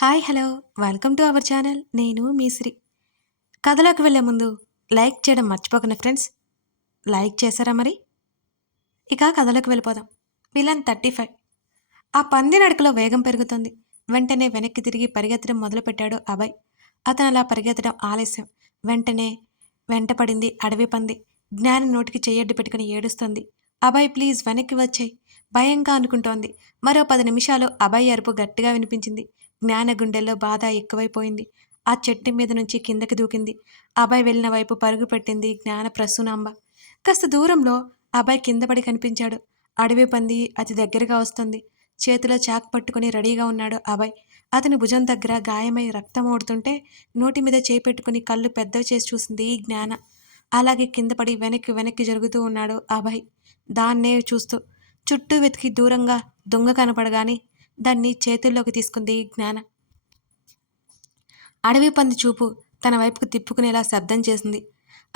Hi hello. Welcome to our channel. నేను మీశ్రీ కథలోకి వెళ్ళే ముందు లైక్ చేయడం మర్చిపోకండి ఫ్రెండ్స్. లైక్ చేశారా మరి? ఇక కథలోకి వెళ్ళిపోదాం. Villain thirty five. ఆ పంది నడకలో వేగం పెరుగుతుంది. వెంటనే వెనక్కి తిరిగి పరిగెత్తడం మొదలుపెట్టాడు అభయ్. అతను అలా పరిగెత్తడం ఆలస్యం. వెంటనే వెంటపడింది అడవి పంది. జ్ఞానం నోటికి చెయ్యడ్డు పెట్టుకుని ఏడుస్తుంది. అభయ్ ప్లీజ్ వెనక్కి వచ్చాయి. భయంగా అనుకుంటోంది. మరో పది నిమిషాలు అభయ్ అరుపు గట్టిగా వినిపించింది. జ్ఞాన గుండెల్లో బాధ ఎక్కువైపోయింది. ఆ చెట్టు మీద నుంచి కిందకి దూకింది. అబ్బాయి వెళ్ళిన వైపు పరుగు పెట్టింది జ్ఞాన ప్రసూనాంబ. కాస్త దూరంలో అబ్బాయి కింద పడి కనిపించాడు. అడవి పంది అతి దగ్గరగా వస్తుంది. చేతిలో చాక్ పట్టుకుని రెడీగా ఉన్నాడు అబ్బాయి అతని భుజం దగ్గర గాయమై రక్తం ఓడుతుంటే నోటి మీద చేయి పెట్టుకుని కళ్ళు పెద్దవి చేసి చూసింది ఈ జ్ఞాన. అలాగే కింద పడి వెనక్కి వెనక్కి జరుగుతూ ఉన్నాడు అభయ్. దాన్నే చూస్తూ చుట్టూ వెతికి దూరంగా దొంగ కనపడగాని దాన్ని చేతుల్లోకి తీసుకుంది జ్ఞాన. అడవి పంది చూపు తన వైపుకు తిప్పుకునేలా శబ్దం చేసింది.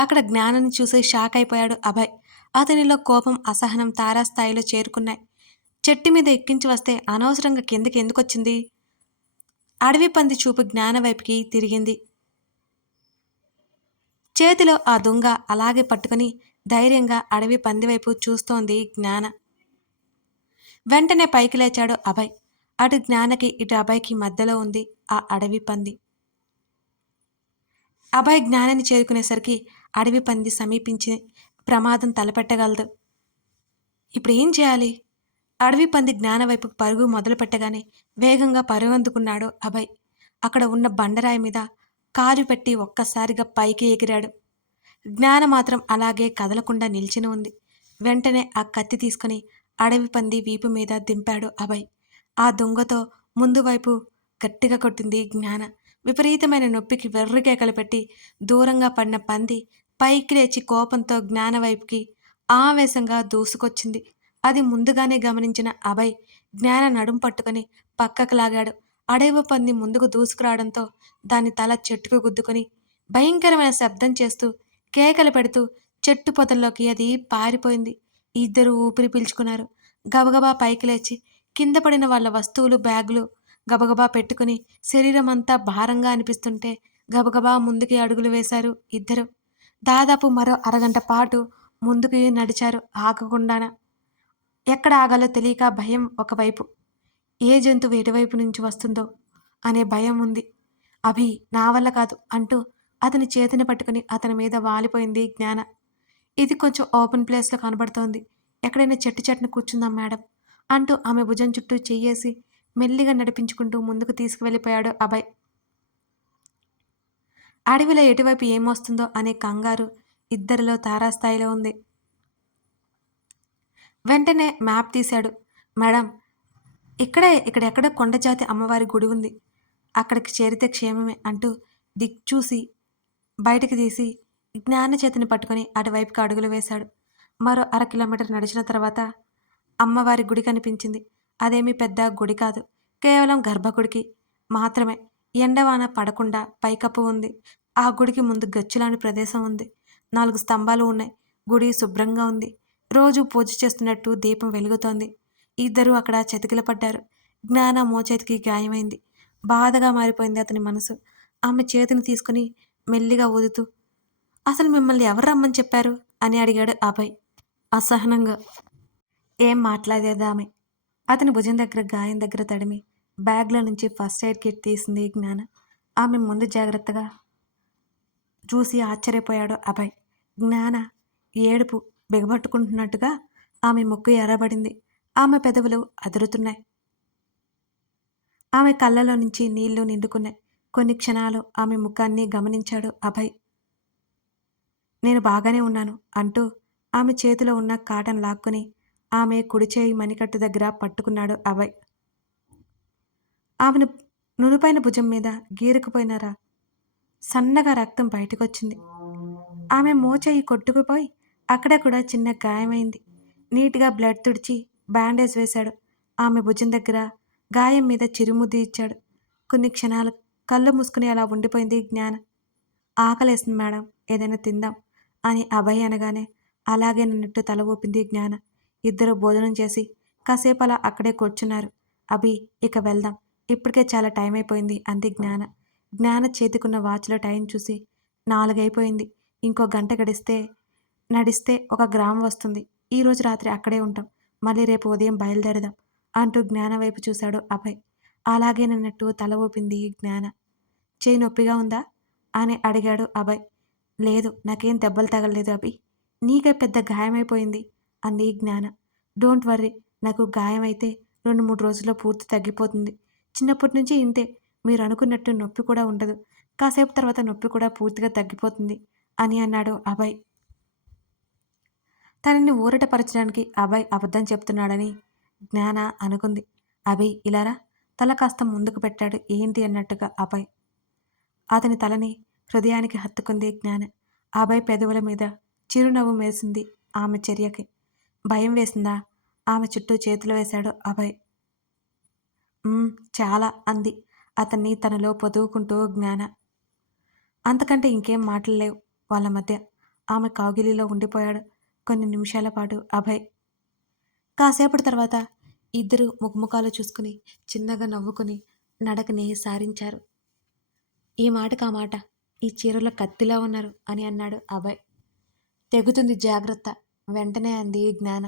అక్కడ జ్ఞానాన్ని చూసి షాక్ అయిపోయాడు అభయ్. అతనిలో కోపం అసహనం తారాస్థాయిలో చేరుకున్నాయి. చెట్టు మీద ఎక్కించి వస్తే అనవసరంగా కిందకి ఎందుకు వచ్చింది? అడవి పంది చూపు జ్ఞాన వైపుకి తిరిగింది. చేతిలో ఆ దొంగ అలాగే పట్టుకుని ధైర్యంగా అడవి పంది వైపు చూస్తోంది జ్ఞాన. వెంటనే పైకి లేచాడు అభయ్. అటు జ్ఞానకి ఇటు అభయ్కి మధ్యలో ఉంది ఆ అడవి పంది. అభయ్ జ్ఞానాన్ని చేరుకునేసరికి అడవి పంది సమీపించి ప్రమాదం తలపెట్టగలదు. ఇప్పుడు ఏం చేయాలి? అడవి పంది జ్ఞాన వైపు పరుగు మొదలు పెట్టగానే వేగంగా పరుగు అందుకున్నాడు అభయ్. అక్కడ ఉన్న బండరాయి మీద కారు పెట్టి ఒక్కసారిగా పైకి ఎగిరాడు. జ్ఞాన మాత్రం అలాగే కదలకుండా నిలిచిన ఉంది. వెంటనే ఆ కత్తి తీసుకుని అడవి పంది వీపు మీద దింపాడు అభయ్. ఆ దొంగతో ముందు వైపు గట్టిగా కొట్టింది జ్ఞాన. విపరీతమైన నొప్పికి వెర్రికేకలు పెట్టి దూరంగా పడిన పంది పైకి లేచి కోపంతో జ్ఞాన వైపుకి ఆవేశంగా దూసుకొచ్చింది. అది ముందుగానే గమనించిన అభయ్ జ్ఞాన నడుం పట్టుకొని పక్కకు లాగాడు. అడవి పంది ముందుకు దూసుకురావడంతో దాని తల చెట్టుకు గుద్దుకొని భయంకరమైన శబ్దం చేస్తూ కేకలు పెడుతూ చెట్టు పొదల్లోకి అది పారిపోయింది. ఇద్దరు ఊపిరి పీల్చుకున్నారు. గబగబా పైకి లేచి కింద పడిన వాళ్ళ వస్తువులు బ్యాగులు గబగబా పెట్టుకుని శరీరం అంతా భారంగా అనిపిస్తుంటే గబగబా ముందుకి అడుగులు వేశారు ఇద్దరు. దాదాపు మరో అరగంట పాటు ముందుకు నడిచారు ఆగకుండాన. ఎక్కడ ఆగాలో తెలియక భయం ఒకవైపు. ఏ జంతువు ఎటువైపు నుంచి వస్తుందో అనే భయం ఉంది. అభి నా వల్ల కాదు అంటూ అతని చేతిని పట్టుకుని అతని మీద వాలిపోయింది జ్ఞాన. ఇది కొంచెం ఓపెన్ ప్లేస్లో కనబడుతోంది. ఎక్కడైనా చెట్టు చెట్టును కూర్చుందాం మేడం. అంటూ ఆమె భుజం చుట్టూ చెయ్యేసి మెల్లిగా నడిపించుకుంటూ ముందుకు తీసుకువెళ్ళిపోయాడు అభయ్. అడవిలో ఎటువైపు ఏమొస్తుందో అనే కంగారు ఇద్దరిలో తారాస్థాయిలో ఉంది. వెంటనే మ్యాప్ తీశాడు. మేడం ఇక్కడే ఇక్కడెక్కడ కొండజాతి అమ్మవారి గుడి ఉంది. అక్కడికి చేరితే క్షేమమే అంటూ దిక్ చూసి బయటికి తీసి జ్ఞాన చేతిని పట్టుకొని అటువైపుకి అడుగులు వేశాడు. మరో అర కిలోమీటర్ నడిచిన తర్వాత అమ్మవారి గుడి కనిపించింది. అదేమీ పెద్ద గుడి కాదు. కేవలం గర్భగుడికి మాత్రమే. ఎండవాన పడకుండా పైకప్పు ఉంది. ఆ గుడికి ముందు గచ్చులాని ప్రదేశం ఉంది. నాలుగు స్తంభాలు ఉన్నాయి. గుడి శుభ్రంగా ఉంది. రోజు పూజ చేస్తున్నట్టు దీపం వెలుగుతోంది. ఇద్దరూ అక్కడ చతికిల పడ్డారు. జ్ఞాన మోచేతికి గాయమైంది. బాధగా మారిపోయింది అతని మనసు. ఆమె చేతిని తీసుకుని మెల్లిగా ఊదుతూ అసలు మిమ్మల్ని ఎవరు రమ్మని చెప్పారు? అని అడిగాడు అభయ్ అసహనంగా. ఏం మాట్లాడేదామే? అతని భుజం దగ్గర గాయం దగ్గర తడిమి బ్యాగ్లో నుంచి ఫస్ట్ ఎయిడ్ కిట్ తీసింది జ్ఞాన. ఆమె ముందు జాగ్రత్తగా చూసి ఆశ్చర్యపోయాడు అభయ్. జ్ఞాన ఏడుపు బిగబట్టుకుంటున్నట్టుగా ఆమె ముక్కు ఎర్రబడింది. ఆమె పెదవులు అదురుతున్నాయి. ఆమె కళ్ళలో నుంచి నీళ్ళు నిండుకున్నాయి. కొన్ని క్షణాలు ఆమె ముఖాన్ని గమనించాడు అభయ్. నేను బాగానే ఉన్నాను అంటూ ఆమె చేతిలో ఉన్న కాటన్ లాక్కుని ఆమె కుడిచేయి మణికట్టు దగ్గర పట్టుకున్నాడు అభయ్. ఆమెను నునుపైన భుజం మీద గీరుకుపోయినారా సన్నగా రక్తం బయటకొచ్చింది. ఆమె మోచేయి కొట్టుకుపోయి అక్కడ కూడా చిన్న గాయమైంది. నీట్గా బ్లడ్ తుడిచి బ్యాండేజ్ వేశాడు. ఆమె భుజం దగ్గర గాయం మీద చిరుముద్ది ఇచ్చాడు. కొన్ని క్షణాలు కళ్ళు మూసుకుని అలా ఉండిపోయింది జ్ఞాన. ఆకలేస్తుంది మేడం ఏదైనా తిందాం అని అభయ్ అనగానే అలాగే నన్నట్టు తల ఊపింది జ్ఞాన. ఇద్దరు భోజనం చేసి కాసేపు అలా అక్కడే కూర్చున్నారు. అభి ఇక వెళ్దాం. ఇప్పటికే చాలా టైం అయిపోయింది అంది జ్ఞాన. జ్ఞాన చేతికున్న వాచ్లో టైం చూసి నాలుగైపోయింది. ఇంకో గంట గడిస్తే నడిస్తే ఒక గ్రామం వస్తుంది. ఈరోజు రాత్రి అక్కడే ఉంటాం. మళ్ళీ రేపు ఉదయం బయలుదేరదాం అంటూ జ్ఞాన వైపు చూశాడు అభయ్. అలాగే నిన్నట్టు తల ఊపింది జ్ఞాన. చేయి నొప్పిగా ఉందా? అని అడిగాడు అభయ్. లేదు నాకేం దెబ్బలు తగలలేదు అభి. నీకే పెద్ద గాయమైపోయింది. అంది జ్ఞాన. డోంట్ వర్రీ నాకు గాయమైతే రెండు మూడు రోజుల్లో పూర్తి తగ్గిపోతుంది. చిన్నప్పటి నుంచి ఇంతే మీరు అనుకున్నట్టు నొప్పి కూడా ఉండదు. కాసేపు తర్వాత నొప్పి కూడా పూర్తిగా తగ్గిపోతుంది అని అన్నాడు అభయ్. తనని ఊరటపరచడానికి అభయ్ అబద్ధం చెప్తున్నాడని జ్ఞాన అనుకుంది. అభయ్ ఇలారా? తల కాస్త ముందుకు పెట్టాడు ఏంటి అన్నట్టుగా అభయ్. అతని తలని హృదయానికి హత్తుకుంది జ్ఞాన. అభయ్ పెదవుల మీద చిరునవ్వు మేసింది ఆమె చర్యకి. భయం వేసిందా? ఆమె చుట్టూ చేతులు వేశాడు అభయ్. చాలా అంది అతన్ని తనలో పొదువుకుంటూ జ్ఞాన. అంతకంటే ఇంకేం మాటలు లేవు వాళ్ళ మధ్య. ఆమె కాగిలిలో ఉండిపోయాడు. కొన్ని నిమిషాల పాటు అభయ్. కాసేపటి తర్వాత ఇద్దరు ముఖముఖాలు చూసుకుని చిన్నగా నవ్వుకుని నడకని సారించారు. ఈ మాటకు ఆ మాట? ఈ చీరలో కత్తిలా ఉన్నారు అని అన్నాడు అభయ్. తెగుతుంది జాగ్రత్త వెంటనే అంది జ్ఞాన.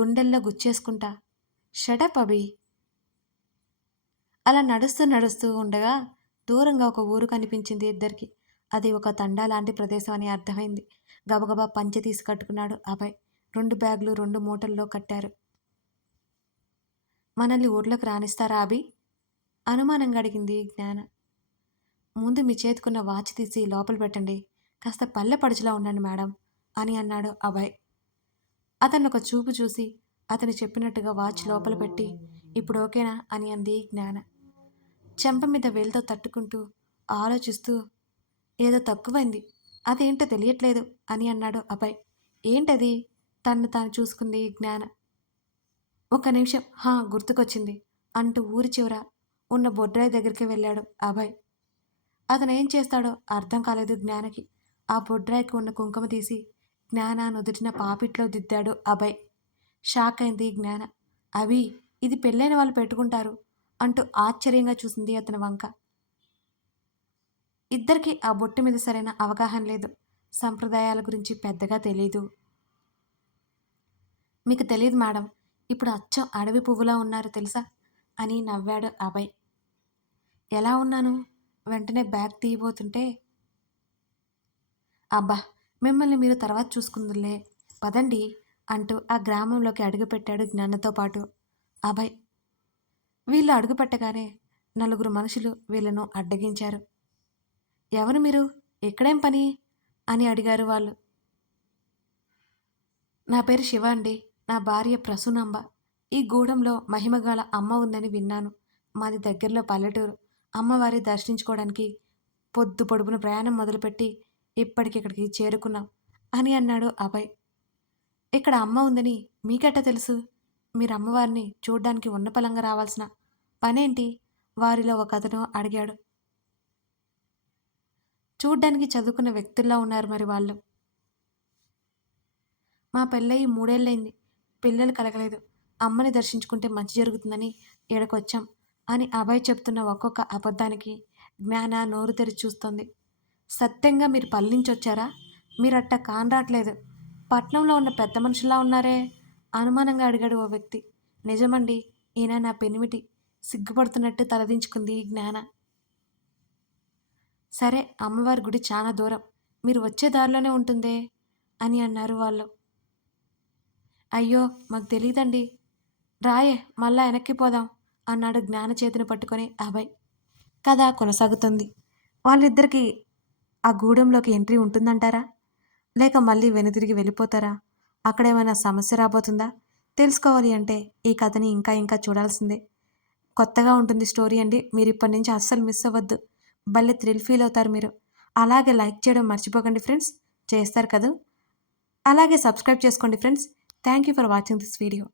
గుండెల్లో గుచ్చేసుకుంటా. షడప్ అభి. అలా నడుస్తూ నడుస్తూ ఉండగా దూరంగా ఒక ఊరు కనిపించింది ఇద్దరికి. అది ఒక తండా లాంటి ప్రదేశం అని అర్థమైంది. గబగబా పంచె తీసి కట్టుకున్నాడు అభయ్ రెండు బ్యాగులు రెండు మూటల్లో కట్టారు. మనల్ని ఊర్లోకి రాణిస్తారా అభి? అనుమానంగా అడిగింది జ్ఞాన. ముందు మీ చేతికున్న వాచ్ తీసి లోపల పెట్టండి. కాస్త పల్లె పడుచులా ఉండండి మేడం. అని అన్నాడు అభయ్. అతను ఒక చూపు చూసి అతను చెప్పినట్టుగా వాచ్ లోపల పెట్టి ఇప్పుడు ఓకేనా? అని అంది జ్ఞాన. చెంప మీద వేలుతో తట్టుకుంటూ ఆలోచిస్తూ ఏదో తక్కువైంది. అదేంటో తెలియట్లేదు అని అన్నాడు అభయ్. ఏంటది? తన్ను తాను చూసుకుంది జ్ఞాన. ఒక నిమిషం. హా గుర్తుకొచ్చింది అంటూ ఊరి చివర ఉన్న బొడ్రాయి దగ్గరికి వెళ్ళాడు అభయ్. అతను ఏం చేస్తాడో అర్థం కాలేదు జ్ఞానకి. ఆ బొడ్రాయికి ఉన్న కుంకుమ తీసి జ్ఞాన నుదుటిన పాపిట్లో దిద్దాడు అభయ్. షాక్ అయింది జ్ఞాన. అవి ఇది పెళ్ళైన వాళ్ళు పెట్టుకుంటారు అంటూ ఆశ్చర్యంగా చూసింది అతని వంక. ఇద్దరికి ఆ బొట్టు మీద సరైన అవగాహన లేదు. సంప్రదాయాల గురించి పెద్దగా తెలీదు. మీకు తెలియదు మేడం ఇప్పుడు అచ్చం అడవి పువ్వులా ఉన్నారు తెలుసా? అని నవ్వాడు అభయ్. ఎలా ఉన్నాను? వెంటనే బ్యాగ్ తీయబోతుంటే అబ్బా మిమ్మల్ని మీరు తర్వాత చూసుకుందులే. పదండి అంటూ ఆ గ్రామంలోకి అడుగుపెట్టాడు జ్ఞానతో పాటు. అభయ్. వీళ్ళు అడుగుపెట్టగానే నలుగురు మనుషులు వీళ్ళను అడ్డగించారు. ఎవరు మీరు? ఎక్కడేం పని? అని అడిగారు వాళ్ళు. నా పేరు శివ అండి. నా భార్య ప్రసూనంబ. ఈ గూడెంలో మహిమగల అమ్మ ఉందని విన్నాను. మాది దగ్గరలో పల్లెటూరు. అమ్మవారి దర్శించుకోవడానికి పొద్దు పొడుపున ప్రయాణం మొదలుపెట్టి ఇప్పటికిక్కడికి చేరుకున్నాం అని అన్నాడు అభయ్. ఇక్కడ అమ్మ ఉందని మీకెట్ట తెలుసు? మీరు అమ్మవారిని చూడ్డానికి ఉన్నపలంగా రావాల్సిన పనేంటి? వారిలో ఒక అతను అడిగాడు. చూడ్డానికి చదువుకున్న వ్యక్తుల్లో ఉన్నారు మరి వాళ్ళు. మా పెళ్ళయి మూడేళ్ళైంది పిల్లలు కలగలేదు. అమ్మని దర్శించుకుంటే మంచి జరుగుతుందని ఈడకొచ్చాం అని అభయ్ చెప్తున్న ఒక్కొక్క అబద్ధానికి జ్ఞాన నోరు తెరిచి చూస్తుంది. సత్యంగా మీరు పల్లించొచ్చారా? వచ్చారా మీరు కానరాట్లేదు. పట్నంలో ఉన్న పెద్ద మనుషులా ఉన్నారే? అనుమానంగా అడిగాడు ఓ వ్యక్తి. నిజమండి ఈయన నా పెనిమిటి. సిగ్గుపడుతున్నట్టు తలదించుకుంది జ్ఞాన. సరే అమ్మవారి గుడి చాలా దూరం. మీరు వచ్చే దారిలోనే ఉంటుందే? అని అన్నారు వాళ్ళు. అయ్యో మాకు తెలియదండి రాయే మళ్ళా వెనక్కి పోదాం అన్నాడు జ్ఞాన చేతిని పట్టుకొని అభయ్. కథ కొనసాగుతుంది. వాళ్ళిద్దరికీ ఆ గూడెంలోకి ఎంట్రీ ఉంటుందంటారా? లేక మళ్ళీ వెనుదిరిగి వెళ్ళిపోతారా? అక్కడ ఏమైనా సమస్య రాబోతుందా? తెలుసుకోవాలి అంటే ఈ కథని ఇంకా ఇంకా చూడాల్సిందే. కొత్తగా ఉంటుంది స్టోరీ అండి. మీరు ఇప్పటి నుంచి అస్సలు మిస్ అవ్వద్దు. భలే థ్రిల్ ఫీల్ అవుతారు మీరు. అలాగే లైక్ చేయడం మర్చిపోకండి ఫ్రెండ్స్. చేస్తారు కదా? అలాగే సబ్స్క్రైబ్ చేసుకోండి friends. Thank you for watching this video.